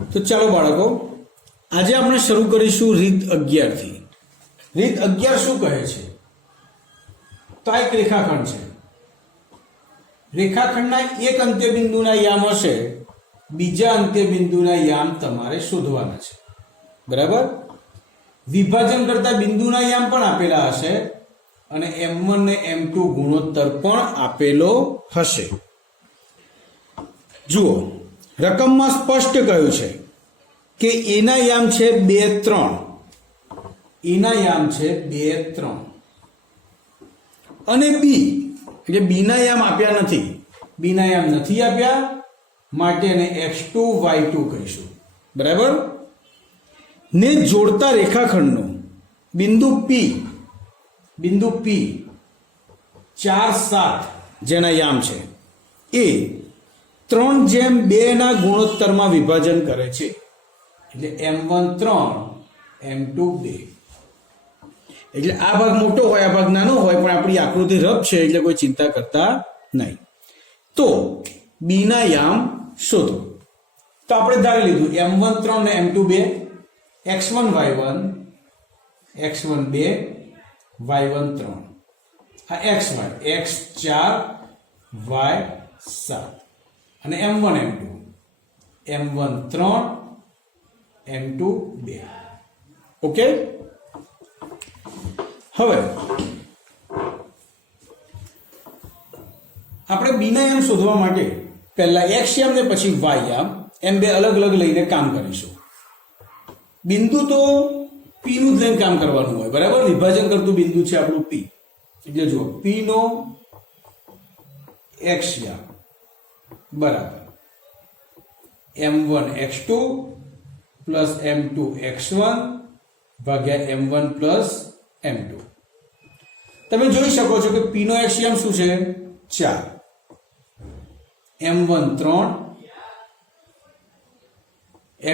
તો ચાલો બાળકો, આજે આપણે શરૂ કરીશું રીત 11 થી. રીત 11 શું કહે છે? તો આ એક રેખાખંડ છે. રેખાખંડના એક અંત્યબિંદુના યામ હશે, બીજા અંત્યબિંદુના યામ તમારે શોધવાના છે. બરાબર? વિભાજન કરતા બિંદુના યામ પણ આપેલા હશે અને m1 ને m2 ગુણોત્તર પણ આપેલો હશે. જુઓ, રકમમાં સ્પષ્ટ કહ્યું છે કે એના યામ છે 2, 3. એના યામ છે 2, 3 અને બી એટલે બીના યામ આપ્યા નથી. બીના યામ નથી આપ્યા માટે એને x2 y2 કહીશું. બરાબર? ને જોડતા રેખાખંડનો બિંદુ P 4, 7 જેના યામ છે એ 3:2 ના ગુણોત્તરમાં વિભાજન કરે છે. એટલે m1 3 m2 2. એટલે આ ભાગ મોટો હોય, આ ભાગ નાનો હોય, પણ આપણી આકૃતિ રફ છે એટલે કોઈ ચિંતા કરતા નહીં. તો બી ના યામ શોધો. તો આપણે ધારી લીધું m1 3 ને m2 2, x1 y1 x1 2 y1 3. આ xy x 4 y 7 અને m1 m2 m1 3 m2 2. Okay, હવે આપણે બી ના યામ શોધવા માટે પહેલા x યામ ને પછી y યામ એમ બે અલગ અલગ લઈને કામ કરીશું. બિંદુ તો p નું જ લઈને કામ કરવાનું હોય. બરાબર? વિભાજન કરતું બિંદુ છે આપણું p. એટલે જુઓ, p નો x યામ બરાબર m1 x2 plus m2 x1 ભાગ્યા m1 પ્લસ m2. તમે જોઈ શકો છો કે p નો x યામ શું છે? 4. m1 3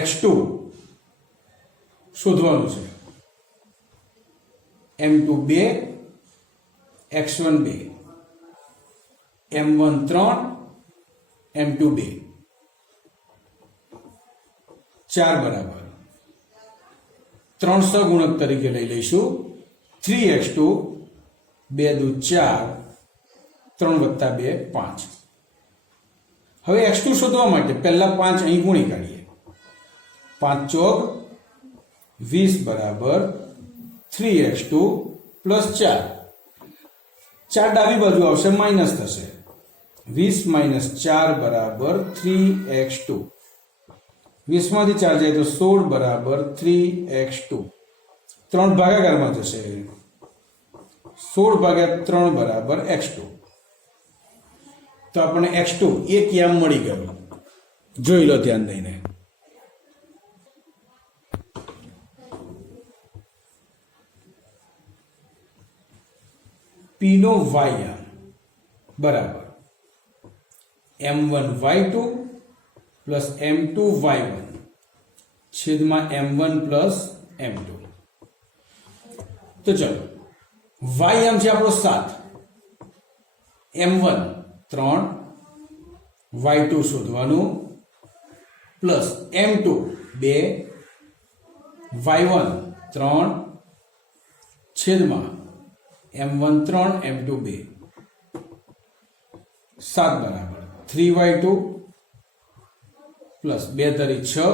x2 શોધવાનું છે. m2 2 x1 2 m1 3 m2 2 4 બરાબર 3 સહગુણક તરીકે લઈ લઈશું. 3x2 2 દુ 4 3 વત્તા 2 5. હવે x2 શોધવા માટે પહેલા 5 અહીં ગુણી કાઢીએ. 5 ચોક 20 બરાબર 3x2 પ્લસ 4. 4 ડાબી બાજુ આવશે, માઇનસ થશે. 20 માઇનસ 4 બરાબર 3x2. 20 માંથી 4 જાય તો 16 બરાબર 3x2. 3 ભાગાકારમાં જશે. 16 ભાગ્યા 3 બરાબર x2. તો આપણને x2 એક યામ મળી ગયું. જોઈ લો ધ્યાન દઈને. p નો y યામ બરાબર m1 y2 plus m2 y1 છેદમાં m1 પ્લસ m2. તો ચલો, y યામ છે આપણો 7, m1 3 y2 શોધવાનું પ્લસ m2 2 y1 3 છેદમાં m1 3 m2 2. 7 બરાબર 3y2 પ્લસ 2 તરી 6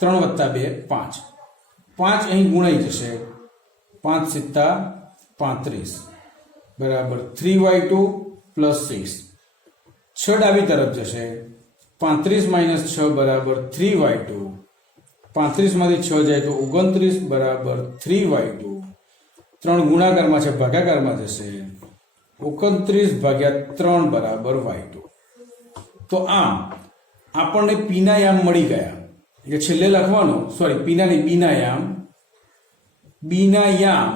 3 વત્તા 2 5. 5 અહીં ગુણાઈ જશે. 5 સિત્તા 35 બરાબર 3y2 પ્લસ 6. 6 ડાબી તરફ જશે. 35 માઇનસ 6 બરાબર 3y2. 35 માંથી 6 જાય તો 29 બરાબર 3y2. 3 ગુણાકારમાં છે, ભાગાકારમાં જશે. 29 ભાગ્યા 3 બરાબર y2. તો આમ આપણને p ના યામ મળી ગયા. એટલે છેલ્લે લખવાનો, સોરી, p ના નહીં, b ના યામ. b ના યામ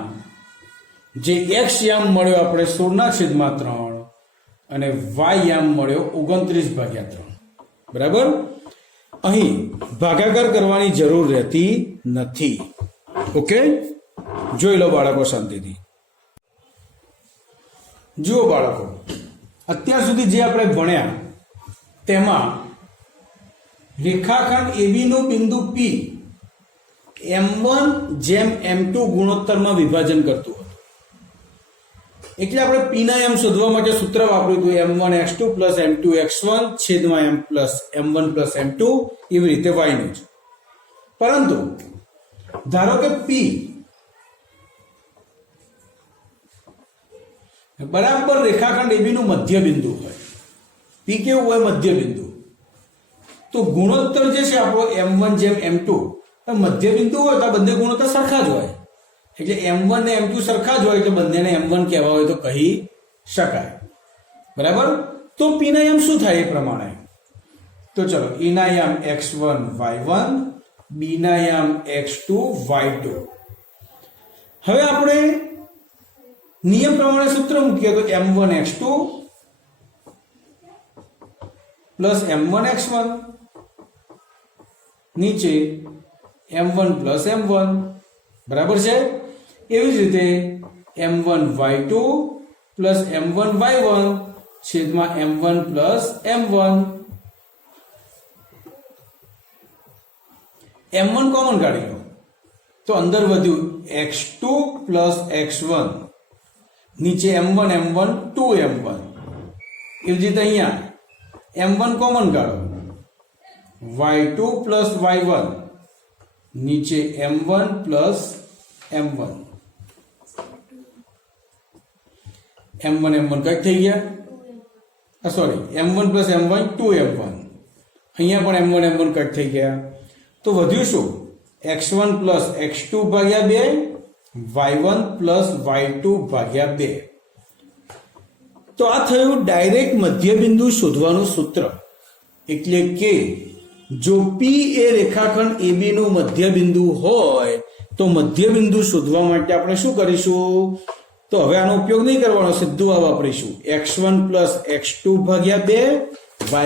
જે x યામ મળ્યો આપણે 16/3 અને y યામ મળ્યો 29/3. બરાબર? અહીં ભાગાકાર કરવાની જરૂર રહેતી નથી. ઓકે, જોઈ લો બાળકો શાંતિથી. જુઓ બાળકો, અત્યાર સુધી જે આપણે ભણ્યા તેમાં રેખાખંડ AB નું બિંદુ P m1 જેમ m2 ગુણોત્તરમાં વિભાજન કરતું હતું. એટલે આપણે P ના m શોધવા માટે સૂત્ર વાપર્યું હતું m1x2 m2x1 છેદમાં m1 m2 એવી રીતે y નું છે. પરંતુ ધારો કે P બરાબર રેખાખંડ AB નું મધ્ય બિંદુ હોય. P કેવું હોય? મધ્ય બિંદુ. તો ગુણોત્તર જે છે આપણો m1 જેમ m2 મધ્ય બિંદુ હોય તો બંને ગુણોત્તર સરખા જ હોય. એટલે m1 ને m2 સરખા જ હોય એટલે બંનેને m1 કહેવા હોય તો કહી શકાય. બરાબર. તો P ના m શું થાય એ પ્રમાણે? તો ચલો E ના m x1 y1 B ના m x2 y2. હવે આપણે નિયમ પ્રમાણે સૂત્ર મૂકીએ તો m1 x2 plus m1 x1 નીચે m1 પ્લસ m1 બરાબર છે. એવી જ રીતે m1 y2 plus m1 y1 છેદમાં m1 plus m1. m1 common કાઢી લો તો અંદર વધ્યું x2 પ્લસ x1 નીચે m1 m1 2m1. એવી રીતે અહીંયા m1 કોમન કાઢો y2 પ્લસ y1 નીચે m1 plus m1. m1 m1 cut થઈ ગયા. Sorry m1 plus m1 2m1. અહીંયા પણ m1 m1 કટ થઈ ગયા. તો વધ્યું શું? x1 પ્લસ x2 ભાગ્યા 2 y1 પ્લસ y2 ભાગ્યા 2. તો આ થયું ડાયરેક્ટ મધ્યબિંદુ શોધવાનું સૂત્ર. એટલે કે જો P એ રેખાખંડ AB નું મધ્યબિંદુ હોય તો મધ્યબિંદુ શોધવા માટે આપણે શું કરીશું? તો હવે આનો ઉપયોગ નહીં કરવાનો, સીધું આ વાપરીશું x1 પ્લસ x2 ભાગ્યા 2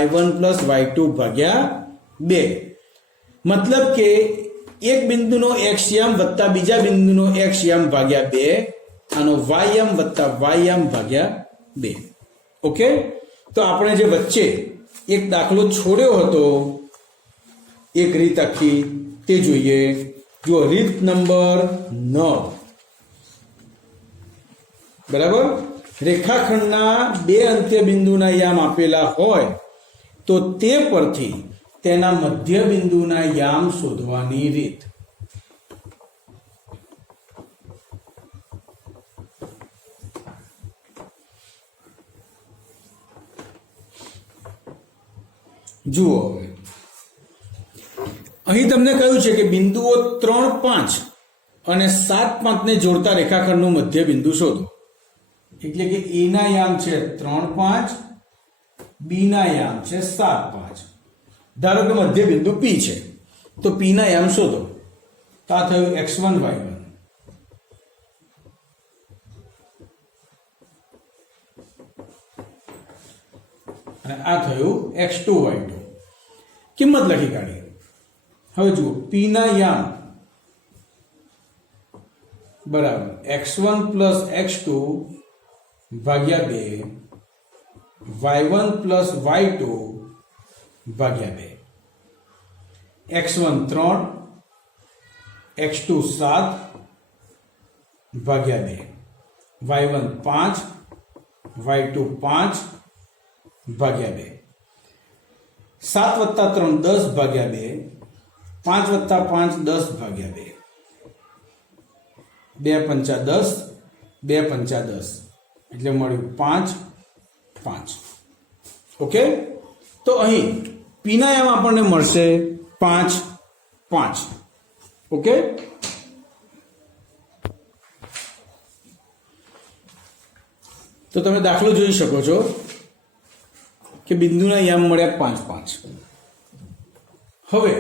y1 પ્લસ y2 ભાગ્યા 2. મતલબ કે એક બિંદુનો x યામ વત્તા બીજા બિંદુનો x યામ ભાગ્યા 2 આનો y યામ વત્તા y યામ ભાગ્યા 2. ઓકે. તો આપણે જે વચ્ચે એક દાખલો છોડ્યો હતો એક રીત આખી તે જોઈએ. જો રીત નંબર 9. બરાબર. રેખાખંડના બે અંત્ય બિંદુના યામ આપેલા હોય તો તે પરથી તેના મધ્ય બિંદુના યામ શોધવાની રીત. જુઓ અહીં તમને કહ્યું છે કે બિંદુઓ 3, 5 અને 7, 5 ને જોડતા રેખાખંડનું મધ્ય બિંદુ શોધો. એટલે કે A ના યામ છે 3, 5, B ના યામ છે 7, 5. ધારો કે મધ્ય બિંદુ P છે તો P ના યામ શોધો. તો આ થયું x1 y1 અને આ થયું x2 y2. કિંમત લખી કાઢી. હવે જુઓ P ના યામ બરાબર x1 પ્લસ x2 ભાગ્યા 2 y1 પ્લસ y2 ભાગ્યા 2. x1 3 x2 7 ભાગ્યા 2 y1 5 y2 5 ભાગ્યા 2. 7 વત્તા 3 10 ભાગ્યા 2 5 વત્તા 5 10 ભાગ્યા 2 2 પંચા 10 2 પંચા 10 એટલે મળ્યું 5 5. ઓકે. તો અહીં P ના યામ આપણને મળશે 5 5. ઓકે. તો તમે દાખલો જોઈ શકો છો કે બિંદુના યામ મળ્યા 5 5. હવે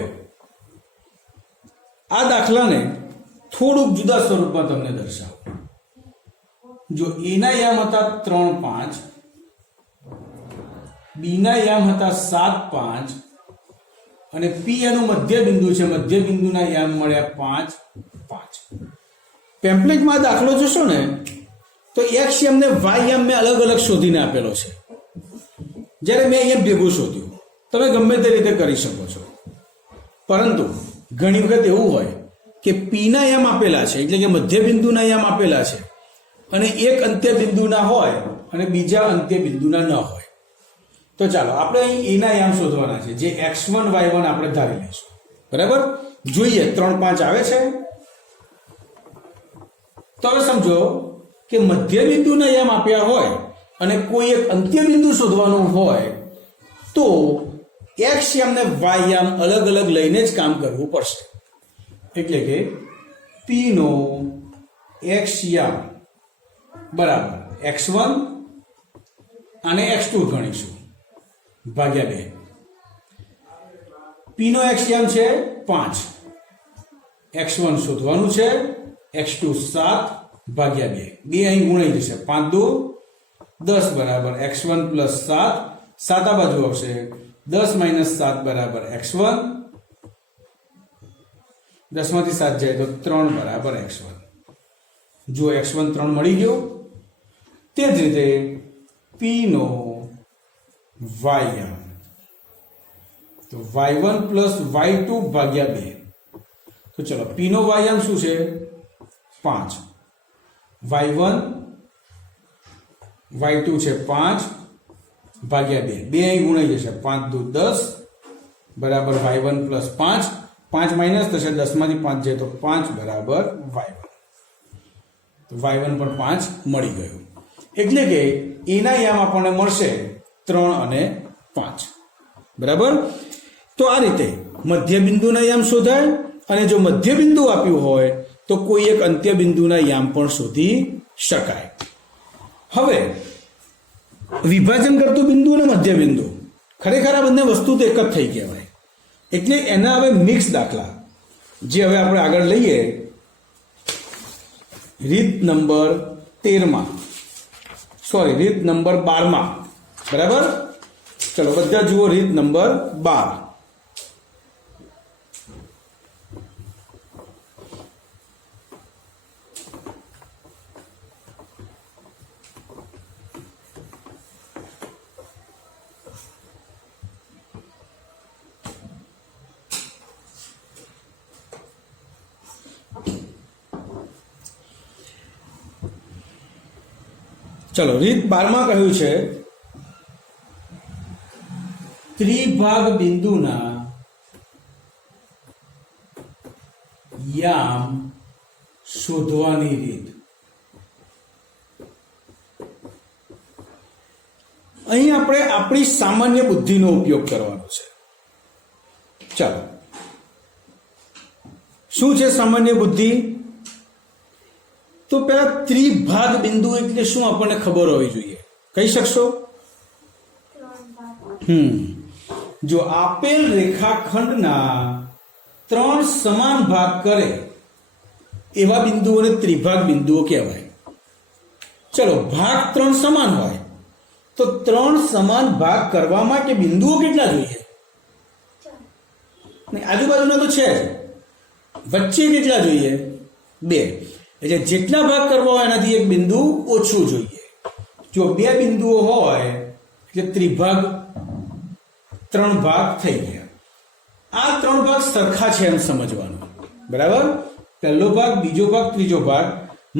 આ દાખલાને થોડુંક જુદા સ્વરૂપમાં તમને દર્શાવો. જો A ના યામ હતા 3 5, B ના યામ હતા 7 5 અને P એનું મધ્ય બિંદુ છે. મધ્ય બિંદુના યામ મળ્યા 5 5. પેમ્પલેટમાં દાખલો જોશો ને તો x યામ ને y યામ મેં અલગ અલગ શોધીને આપેલો છે, જ્યારે મેં અહીંયા ભેગું શોધ્યું. તમે ગમે તે રીતે કરી શકો છો. પરંતુ ઘણી વખત એવું હોય કે પી ના યામ આપેલા છે, એટલે કે મધ્ય બિંદુના યામ આપેલા છે, અને એક અંત્ય બિંદુના હોય અને બીજા અંત્ય બિંદુના ન હોય. તો ચાલો આપણે અહીં એના યામ શોધવાના છે, જે x1 y1 આપણે ધારી લઈશું. બરાબર, જોઈએ 3 5 આવે છે. તો હવે સમજો કે મધ્ય બિંદુના યામ આપ્યા હોય અને કોઈ એક અંત્ય બિંદુ શોધવાનું હોય તો x યામ ને y યામ અલગ અલગ લઈને જ કામ કરવું પડશે. એટલે કે p નો x યામ બરાબર x1 અને x2 ગણીશું ભાગ્યા 2. p નો x યામ છે 5, x1 શોધવાનું છે, x2 7 ભાગ્યા 2. 2 અહીં ગુણાઈ જશે, 5 2 10 બરાબર x1 પ્લસ 7, 7 આ બાજુ આવશે, 10 માઇનસ 7 બરાબર x1, 10 માંથી 7 જાય તો 3 બરાબર x1. જો x1 3 મળી ગયો. તે જ રીતે p નો y યામ તો y1 પ્લસ y2 ભાગ્યા 2. તો ચલો p નો y યામ શું છે 5, y1 y2 છે 5 ભાગ્યા 2. 2 અહીં ગુણાઈ જશે, 5 2 10 બરાબર y1 પ્લસ 5, 5 માઇનસ થશે, 10 માંથી 5 જાય તો 5 બરાબર y1. તો y1 પણ 5 મળી ગયું. એટલે કે એના યામ આપણને મળશે 3 અને 5. બરાબર. તો આ રીતે મધ્ય બિંદુના યામ શોધાય, અને જો મધ્ય બિંદુ આપ્યું હોય તો કોઈ એક અંત્ય બિંદુના યામ પણ શોધી શકાય. હવે વિભાજન કરતું બિંદુ અને મધ્ય બિંદુ ખરેખર આ બંને વસ્તુ તો એક જ થઈ કહેવાય. એટલે એના હવે મિક્સ દાખલા જે હવે આપણે આગળ લઈએ રીત નંબર 13માં, રીત નંબર 12માં. બરાબર, ચલો બધા જુઓ રીત નંબર 12. ચલો રીત 12માં કહ્યું છે ત્રિભાગ બિંદુના યામ શોધવાની રીત. અહીં આપણે આપણી સામાન્ય બુદ્ધિનો ઉપયોગ કરવાનો છે. ચાલો, શું છે સામાન્ય બુદ્ધિ? તો પેલા ત્રિભાગ બિંદુ એટલે શું આપણને ખબર હોવી જોઈએ. કહી શકશો? જો આપેલ રેખાખંડના 3 સમાન ભાગ કરે એવા બિંદુઓને ત્રિભાગ બિંદુઓ કહેવાય. ચલો, ભાગ 3 સમાન હોય તો 3 સમાન ભાગ કરવા માટે બિંદુઓ કેટલા જોઈએ? આજુબાજુના તો છે જ, વચ્ચે કેટલા જોઈએ? 2. એટલે જેટલા ભાગ કરવા હોય એનાથી એક બિંદુ ઓછું જોઈએ. જો 2 બિંદુઓ હોય એટલે ત્રિભાગ 3 ભાગ થઈ ગયા. આ 3 ભાગ સરખા છે એમ સમજવાનું. બરાબર, પહેલો ભાગ, બીજો ભાગ, ત્રીજો ભાગ.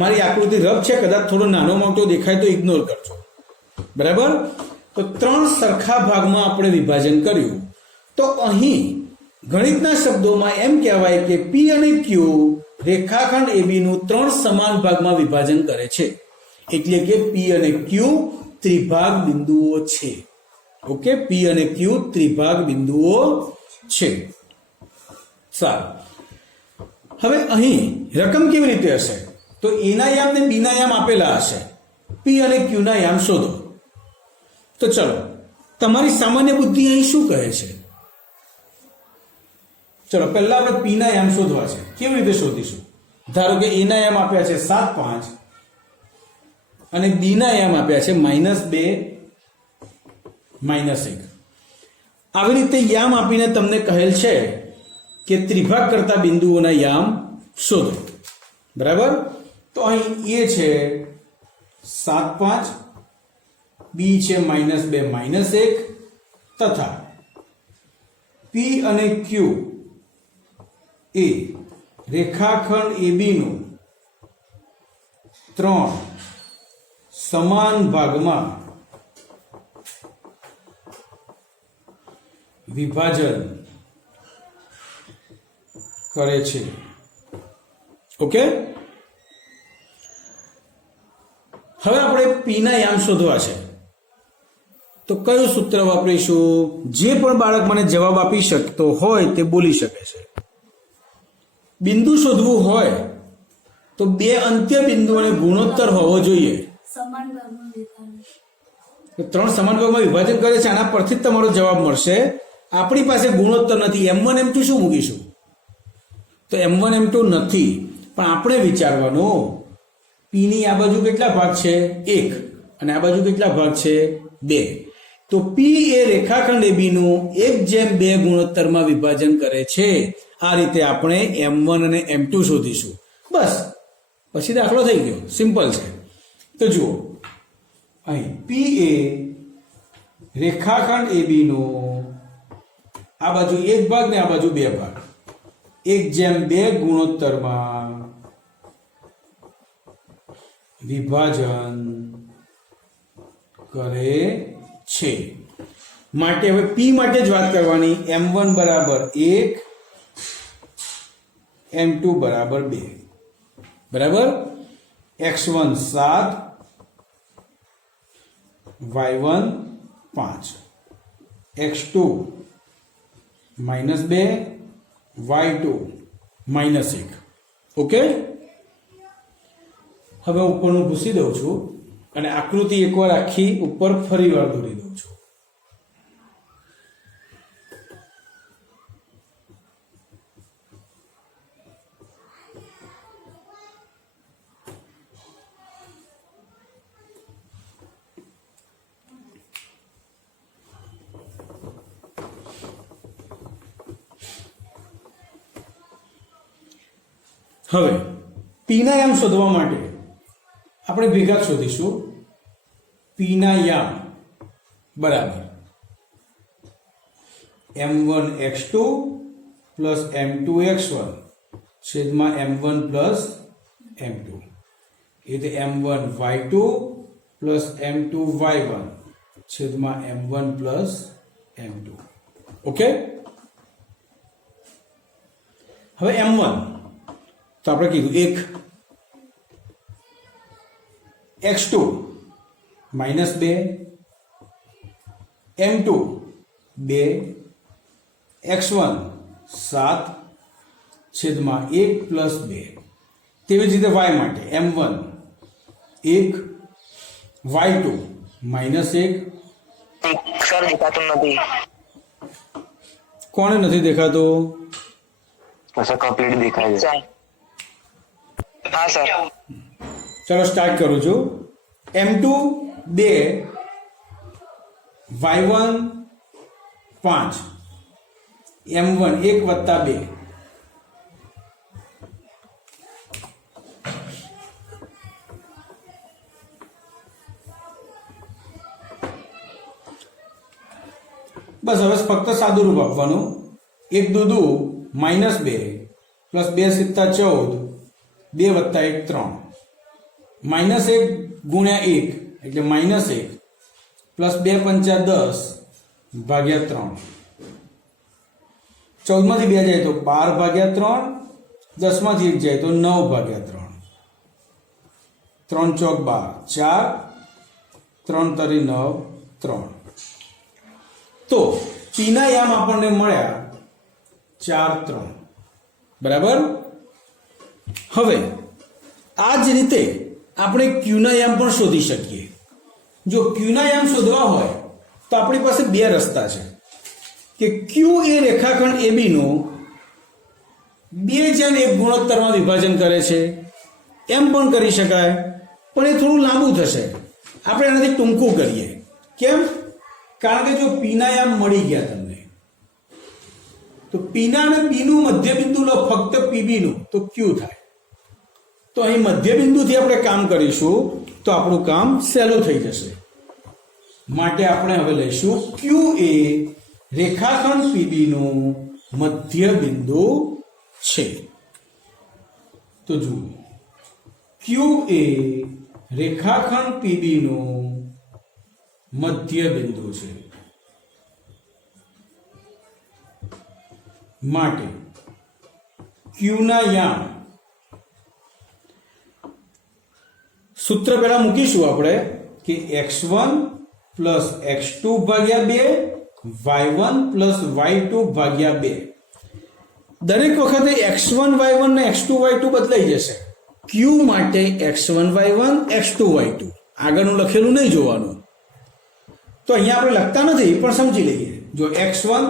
મારી આકૃતિ રફ છે, કદાચ થોડો નાનો મોટો દેખાય તો ઇગ્નોર કરજો. બરાબર, તો 3 સરખા ભાગમાં આપણે વિભાજન કર્યું. તો અહીં ગણિતના શબ્દોમાં એમ કહેવાય કે P અને Q રેખાખંડ AB નું 3 સમાન ભાગમાં વિભાજન કરે છે. એટલે કે P અને Q ત્રિભાગ બિંદુઓ છે. ઓકે, P અને Q ત્રિભાગ બિંદુઓ છે. સારું, હવે અહીં રકમ કેવી રીતે હશે? તો A ના યામ ને B ના યામ આપેલા હશે. P અને Q ના યામ શોધો. તો ચલો, તમારી સામાન્ય બુદ્ધિ અહીં શું કહે છે? ચલો, પહેલા આપણે P ના યામ શોધવા છે. કેવી રીતે શોધીશું? ધારો કે A ના યામ આપ્યા છે 7 5 અને B ના યામ આપ્યા છે -2 -1. આવી રીતે યામ આપીને તમને કહેલ છે કે ત્રિભાગ કરતા બિંદુઓના યામ શોધો. બરાબર, તો અહીં A છે 7 5, B છે -2 -1 તથા P અને Q એ રેખાખંડ AB નું 3 સમાન ભાગમાં વિભાજન કરે છે. ઓકે, હવે આપણે પી ના યામ શોધવા છે તો કયું સૂત્ર વાપરીશું? જે પણ બાળક મને જવાબ આપી શકતો હોય તે બોલી શકે છે. બિંદુ શોધવું હોય તો બે અંત્ય બિંદુઓને ગુણોત્તર હોવો જોઈએ. ત્રણ સમાન ભાગમાં વિભાજન કરે છે, આના પરથી જ તમારો જવાબ મળશે. આપણી પાસે ગુણોત્તર નથી, M1 M2 શું મૂકીશું? તો M1 M2 નથી, પણ આપણે વિચારવાનું P ની આ બાજુ કેટલા ભાગ છે? 1, અને આ બાજુ કેટલા ભાગ છે? 2. તો P એ રેખાખંડ AB નું 1/2 ગુણોત્તરમાં વિભાજન કરે છે. આ રીતે આપણે M1 અને M2 શોધીશું. બસ, પછી દાખલો થઈ ગયો, સિમ્પલ છે. તો જુઓ, અહીં P એ રેખાખંડ AB નો આ બાજુ 1 ભાગ ને આ બાજુ 2 ભાગ 1/2 ગુણોત્તરમાં વિભાજન કરે છે. માટે હવે P માટે જ વાત કરવાની. M1 બરાબર 1, M2 બરાબર 2, બરાબર. X1 7, Y1 5, X2 -2, Y2 -1. Okay, હવે ઉપરનું ભૂસી દઉં છું અને આકૃતિ એકવાર આખી ઉપર ફરી વાર દોરી દઉં છું. હવે P ના યામ શોધવા માટે આપણે ભેગા શોધીશું. P ના યામ બરાબર M1 X2 plus M2 X1 છેદમાં M1 પ્લસ M2, એ રીતે M1 Y2 plus M2 Y1 છેદમાં M1 પ્લસ M2. ઓકે, હવે M1 તો આપણે કીધું 1, X2 -2, M2 2, X1 7 છેદમાં 1 પ્લસ 2. તેવી જ રીતે Y માટે M1 1, Y2 -1. સર દેખાતું નથી. કોને નથી દેખાતું? સર કમ્પ્લીટ દેખાય છે. હા સર. ચલો સ્ટાર્ટ કરું છું. M2 2, Y1 5, M1 1 વત્તા 2. બસ હવે ફક્ત સાદું રૂપ આપવાનું. 1 દૂ દૂ -2 પ્લસ 2 સિત્તા 14, 2 વત્તા 1 3, -1 ગુણ્યા 1 એટલે -1 પ્લસ 2 પંચા 10 ભાગ્યા 3. 14 માંથી 2 જાય તો 12 ભાગ્યા 3, 10 માંથી 1 જાય તો 9 ભાગ્યા 3, 3 ચોક 12, 4, 3 તરી 9, 3. તો P ના યામ આપણને મળ્યા 4, 3. બરાબર. હવે આ જ રીતે આપણે Q ના યામ પણ શોધી શકીએ. જો Q ના યામ શોધવા હોય તો આપણી પાસે બે રસ્તા છે કે Q એ રેખાખંડ AB નું 2/1 ગુણોત્તરમાં વિભાજન કરે છે. એમ પણ કરી શકાય, પણ એ થોડું લાંબુ થશે. આપણે એનાથી ટૂંકું કરીએ. કેમ? કારણ કે જો P ના યામ મળી ગયા તમને તો P ના અને P નું મધ્ય બિંદુ લો ફક્ત PB નું તો Q થાય. તો અહીં મધ્ય બિંદુથી આપણે કામ કરીશું તો આપણું કામ સહેલું થઈ જશે. માટે આપણે હવે લઈશું Q એ રેખાખંડ PB નું મધ્ય બિંદુ છે. તો જુઓ, ક્યુ એ રેખાખંડ પીબી નો મધ્ય બિંદુ છે. માટે ક્યુ ના યામ સૂત્ર પહેલા મૂકીશું આપણે કે x1 પ્લસ x2 ભાગ્યા 2 y1 પ્લસ y2 ભાગ્યા 2. દરેક વખતે x1 y1 ને x2 y2 બદલાઈ જશે. q માટે x1 y1 x2 y2 આગળનું લખેલું નહીં જોવાનું. તો અહીંયા આપણે લખતા નથી પણ સમજી લઈએ. જો x1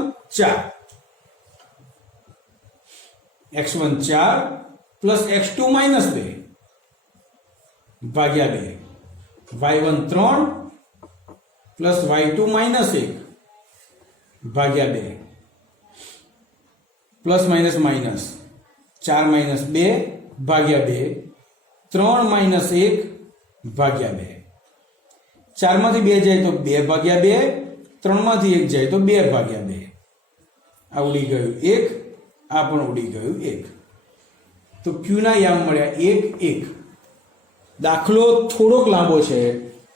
4 પ્લસ x2 માઇનસ 2 ભાગ્યા 2 y1 3 પ્લસ y2 માઇનસ 1 ભાગ્યા 2 પ્લસ માઇનસ માઇનસ 4 માઇનસ 2 ભાગ્યા 2 3 માઇનસ 1 ભાગ્યા 2. 4 માંથી 2 જાય તો 2 ભાગ્યા 2, 3 માંથી 1 જાય તો 2 ભાગ્યા 2. આ ઉડી ગયું 1, આ પણ ઉડી ગયું 1. તો ક્યુ ના યામ મળ્યા 1 1. દાખલો થોડોક લાંબો છે.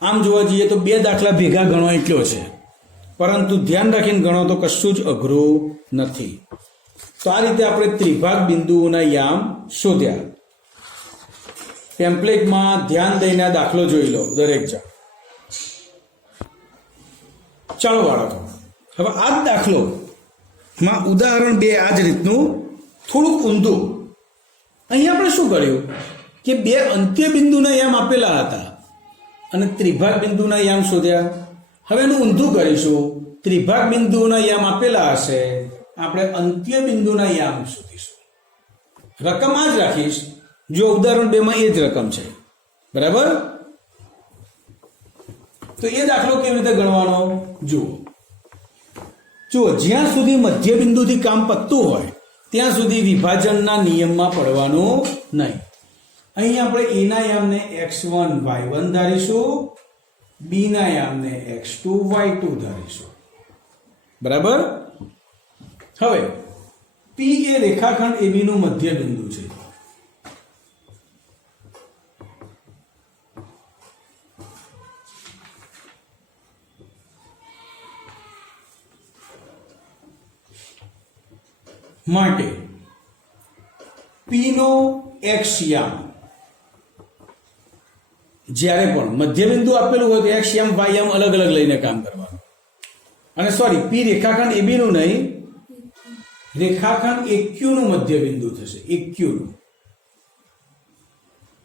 આમ જોવા જઈએ તો 2 દાખલા ભેગા ગણો એટલો છે, પરંતુ ધ્યાન રાખીને ગણો તો કશું જ અઘરું નથી. તો આ રીતે આપણે ત્રિભાગ બિંદુઓના યામ શોધ્યા. ટેમ્પલેટમાં ધ્યાન દઈને દાખલો જોઈ લો દરેક જણ. ચાલો બાળકો, હવે આ જ દાખલો માં ઉદાહરણ 2 આ જ રીતનું થોડુંક ઊંધું. અહીં આપણે શું કર્યું કે 2 અંત્ય બિંદુના યામ આપેલા હતા અને ત્રિભાગ બિંદુના યામ શોધ્યા. હવે એનું ઊંધું કરીશું. ત્રિભાગ બિંદુના યામ આપેલા હશે, આપણે અંત્ય બિંદુના યામ શોધીશું. રકમ આ જ રાખીશ. જો ઉદાહરણ 2 માં એ જ રકમ છે, બરાબર. તો એ દાખલો કેવી રીતે ગણવાનો જુઓ. જ્યાં સુધી મધ્ય બિંદુથી કામ પતતું હોય ત્યાં સુધી વિભાજનના નિયમમાં પડવાનું નહીં. અહીં આપણે a ના યામને x1 y1 ધારીશું, b ના યામને x2 y2 ધારીશું, બરાબર. હવે p એ રેખાખંડ AB નું મધ્ય બિંદુ છે. માટે p નો x યામ જ્યારે પણ મધ્ય બિંદુ આપેલું હોય તો x યામ y યામ અલગ અલગ લઈને કામ કરવાનું. અને સોરી, p રેખાખંડ AB નું નહીં, રેખાખંડ AQ નું મધ્ય બિંદુ થશે, AQ નું,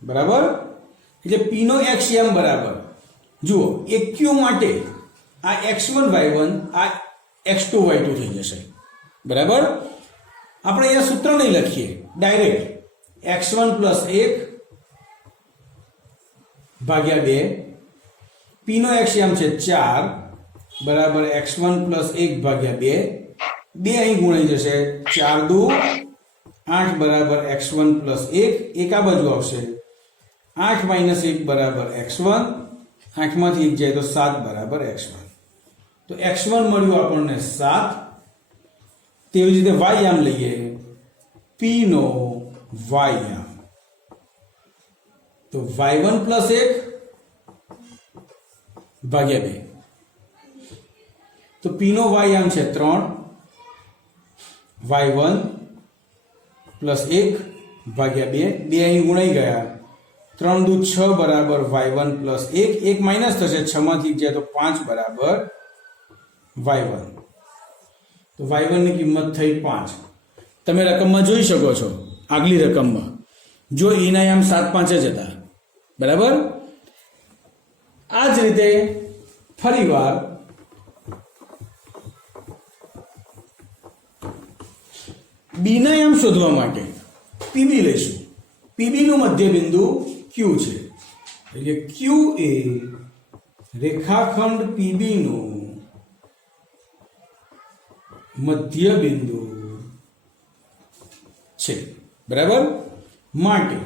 બરાબર. એટલે p નો x યામ બરાબર, જુઓ AQ માટે આ x1 y1 આ x2 y2 થઈ જશે, બરાબર. આપણે અહીંયા સૂત્ર નહીં લખીએ, ડાયરેક્ટ x1 પ્લસ 1 ભાગ્યા 2, p નો x યામ છે 4 બરાબર x1 પ્લસ 1 ભાગ્યા 2, 2 અહીં ગુણાઈ જશે, 4 દુ 8 બરાબર x1 પ્લસ 1, એક આ બાજુ આવશે, 8 માઇનસ 1 બરાબર x1, 8 માંથી 1 જાય તો 7 બરાબર x1. તો x1 મળ્યું આપણને 7. તેવી જ રીતે y યામ લઈએ, p નો y યામ તો y1 પ્લસ 1 ભાગ્યા 2. તો p નો y યામ છે 3, y1 પ્લસ 1 ભાગ્યા 2, 2 અહીં ગુણાઈ ગયા, 3 દુ 6 બરાબર y1 પ્લસ 1, 1 માઇનસ થશે, 6 માંથી 1 જાય તો 5 બરાબર y1. તો y1 ની કિંમત થઈ 5. તમે રકમમાં જોઈ શકો છો, આગલી રકમમાં જો એના યામ 7 5 જ હતા, બરાબર. આ જ રીતે ફરીવાર બી ના યામ શોધવા માટે પીબી લઈશું. પીબી નું મધ્ય બિંદુ Q છે, એટલે Q એ રેખાખંડ પીબી નું મધ્ય બિંદુ છે, બરાબર. માટે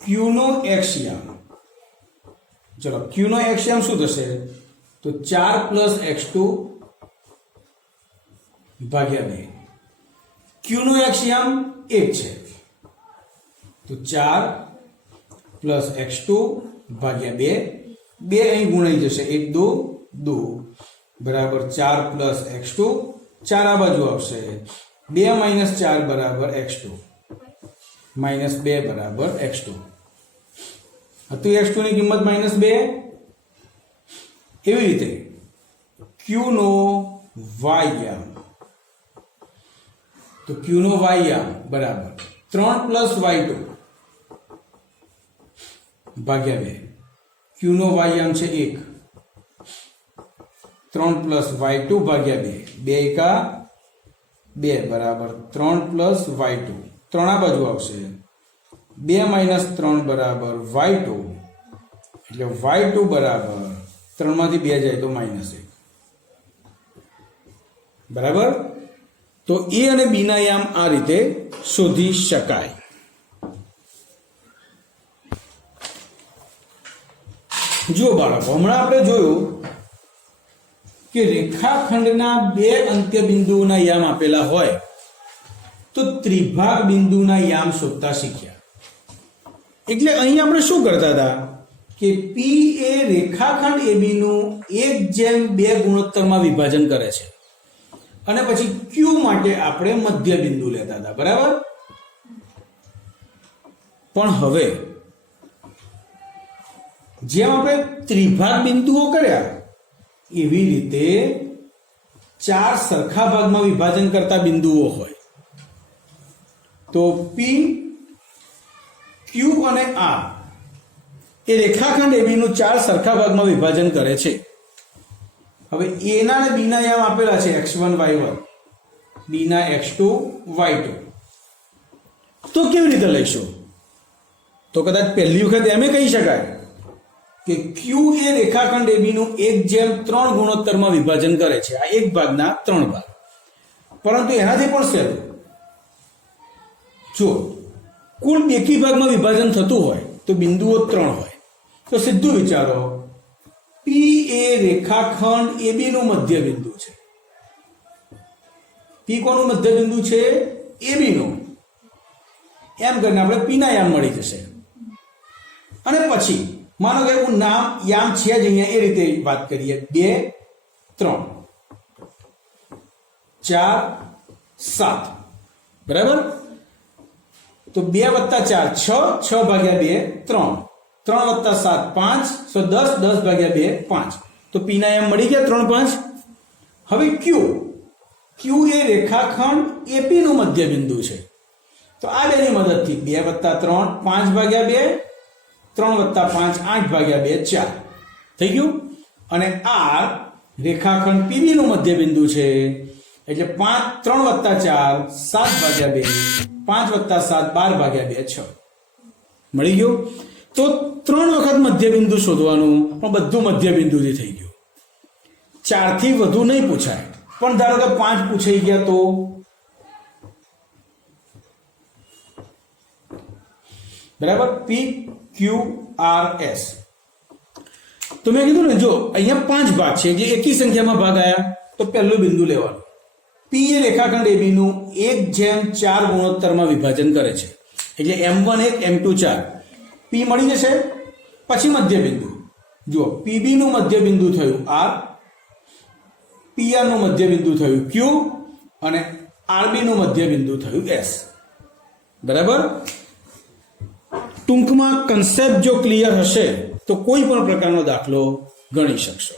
Q નો x યામ, ચલો Q નો x યામ શું થશે તો 4 પ્લસ x2 ભાગ્યા 2. ક્યુ નો એક્સિયમ 1 છે, તો 4 પ્લસ x2 ભાગ્યા 2, 2 અહીં ગુણાઈ જશે, 1 2 2 બરાબર 4 પ્લસ x2, 4 આ બાજુ આવશે, 2 માઇનસ 4 બરાબર x2, માઇનસ 2 બરાબર x2. હતું x2 ની કિંમત -2. એવી રીતે q નો y યામ, તો q નો y યામ બરાબર 3 પ્લસ y2 ભાગ્યા 2. q નો y યામ છે 1, 3 પ્લસ y2 ભાગ્યા 2, 2 એકા 2 બરાબર 3 પ્લસ y2, 3 આ બાજુ આવશે, 2 માઇનસ 3 બરાબર y2, એટલે y2 બરાબર 3 માંથી 2 જાય તો -1. બરાબર. તો a અને b ના યામ આ રીતે શોધી શકાય. જુઓ બાળકો, હમણાં આપણે જોયું કે રેખાખંડના 2 અંત્ય બિંદુઓના યામ આપેલા હોય તો ત્રિભાગ બિંદુના યામ શોધતા શીખ્યા. એટલે અહીં આપણે શું કરતા હતા કે p એ રેખાખંડ AB નું 1/2 ગુણોત્તરમાં વિભાજન કરે છે અને પછી q માટે આપણે મધ્ય બિંદુ લેતા હતા. બરાબર. પણ હવે જેમ આપણે ત્રિભાગ બિંદુઓ કર્યા એવી રીતે 4 સરખા ભાગમાં વિભાજન કરતા બિંદુઓ હોય તો p, q અને r એ રેખાખંડ AB નું 4 સરખા ભાગમાં વિભાજન કરે છે. હવે a ના અને b ના યામ આપેલા છે x1 y1, b ના x2 y2. તો કેવી રીતે લઈશું? તો કદાચ પહેલી વખત એમ કહી શકાય કે q એ રેખાખંડ AB નું 1/3 ગુણોત્તરમાં વિભાજન કરે છે. આ એક ભાગના 3 ભાગ. પરંતુ એનાથી પણ સહેલું, જો કુલ બેકી ભાગમાં વિભાજન થતું હોય તો બિંદુઓ 3 હોય તો સીધું વિચારો p એ રેખાખંડ AB નું મધ્ય બિંદુ છે. p કોનું મધ્ય બિંદુ છે? AB નું. એમ કરીને આપણે p ના યામ મળી જશે. અને પછી માનો કે હું નામ યામ છે જ અહીંયા એ રીતે વાત કરીએ, 2 3 4 7. બરાબર. તો 2 + 4 6, 6 ભાગ્યા 2 3, 3 + 7 5, so 10, 10 ભાગ્યા 2 5. તો p ના યામ મળી ગયા 3 5. હવે q એ રેખાખંડ AP નું મધ્ય બિંદુ છે. તો આ બેની મદદથી 2 + 3 5 ભાગ્યા 2, 3 + 5 8 ભાગ્યા 2 4 થઈ ગયું. અને r રેખાખંડ PB નું મધ્ય બિંદુ છે એટલે 3 + 4 7 ભાગ્યા 2, 5 + 7 12 ભાગ્યા 2 6 મળી ગયું. તો 3 વખત મધ્ય બિંદુ શોધવાનું, પણ બધું મધ્ય બિંદુથી થઈ ગયું. 4 થી વધુ નહીં પૂછાય, પણ ધારો કે 5 પૂછાઈ ગયા તો બરાબર. p q r s. તો મેં કીધું ને, જો અહીંયા 5 ભાગ છે જે એકી સંખ્યામાં ભાગ આવ્યા તો પહેલું બિંદુ લેવાનું. p એ રેખાખંડ AB નું 1/4 ગુણોત્તરમાં વિભાજન કરે છે એટલે m1 1 m2 4. p મળી જશે. પછી મધ્ય બિંદુ, જુઓ PB નું મધ્ય બિંદુ થયું r, PR નું મધ્ય બિંદુ થયું q અને RB નું મધ્ય બિંદુ થયું s. બરાબર. ટૂંકમાં કન્સેપ્ટ જો ક્લિયર હશે તો કોઈ પણ પ્રકારનો દાખલો ગણી શકશો.